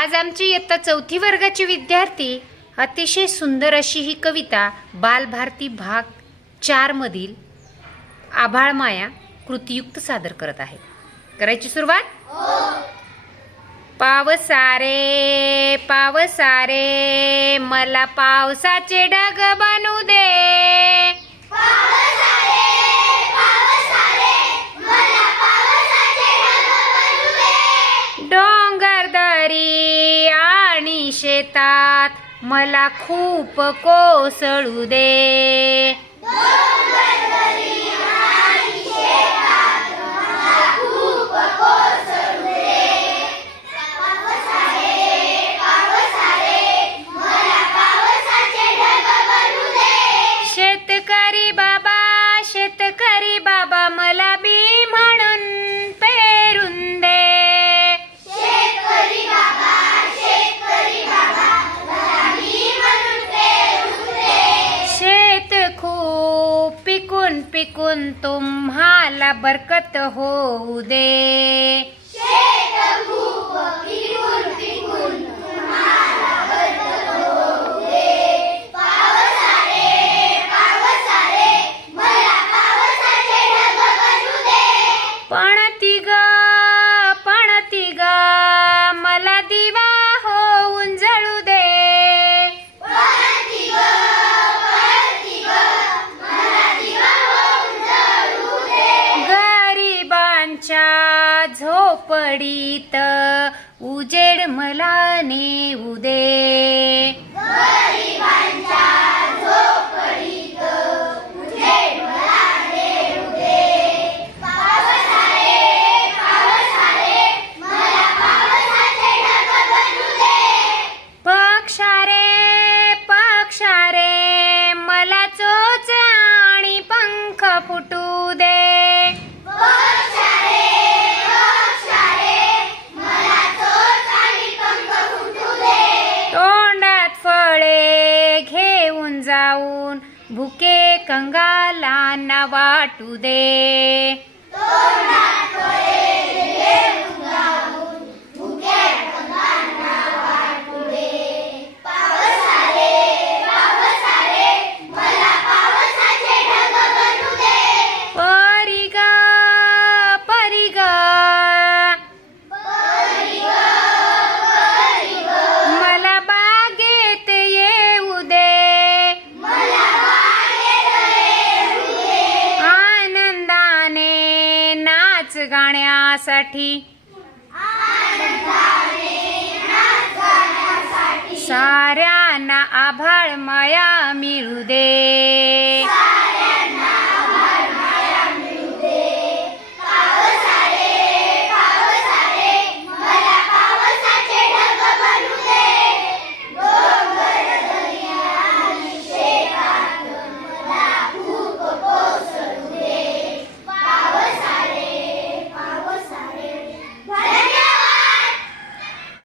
आज आमची इयत्ता 4थी वर्गाची विद्यार्थी अतिशय सुंदर अशी ही कविता बालभारती भाग 4 मधील आभाळ माया कृतियुक्त सादर करत आहे। करायची सुरुवात? पावसारे पावसारे मला पावसाचे ढग बनू दे, पावसारे पावसारे मला पावसाचे ढग बनू दे, डोंगर दरी आणि शेतात मला खूप कोसळू दे, डोंगर दरी आणि शेतात मला खूप कोसळू दे, पावसारे पावसारे मला पावसाचे ढग बनू दे, शेतकरी बाबा मला बी म्हणून पेरून दे, शेतकरी बाबा मला मी म्हणून पेरून दे, शेत खूप पिकून तुम्हाला बरकत होऊ दे, शेत खूप पिकून तुम्हाला बरकत होऊ दे, पावसारे पावसारे मला पावसाचे ढग बनू दे, पणती ग मला दिवा होऊन जळू दे, पळती ग मला दिवा होऊन जळू दे, गरिबांच्या झोपडीत उजेड मला नेऊ दे, गरिबांच्या झोपडीत उजेड मला नेऊ दे, पावसारे पावसारे मला पावसाचे ढग बनू दे, पक्षारे मला चोच आणि पंख फुटू दे, पक्षारे मला चोच आणि पंख फुटू दे, तोंडात फळे घेऊन जाऊन भुके कंगालांना वाटू दे, तोंडात फळे घेऊन जाऊन भुक्या कंगालांना वाटू दे, पावसारे पावसारे मला पावसाचे ढग बनू दे, परी ग मला बागेत येऊ दे, मला बागेत येऊ दे, आनंदाने नाच गाण्यासाठी साऱ्यांना आभाळ माया मिळू दे,